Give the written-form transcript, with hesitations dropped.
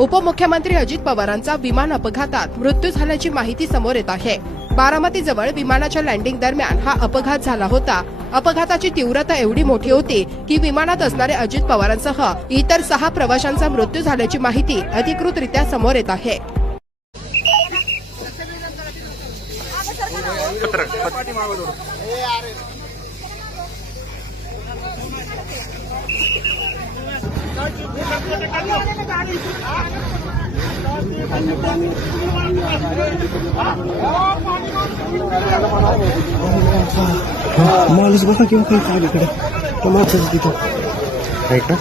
उपमुख्यमंत्री अजित पवारांचा विमान अपघातात मृत्यू झाल्याची माहिती समोर येत आहे। बारामतीजवळ विमानाच्या लँडिंग दरम्यान हा अपघात झाला होता। अपघाताची तीव्रता एवढी मोठी होती की विमानात असणारे अजित पवारांसह इतर 6 प्रवाशांचा मृत्यू झाल्याची माहिती अधिकृतरित्या समोर येत आहे। माणूस बघा किंवा काही काय इकडे तो माणसाचं तिथं आहे का?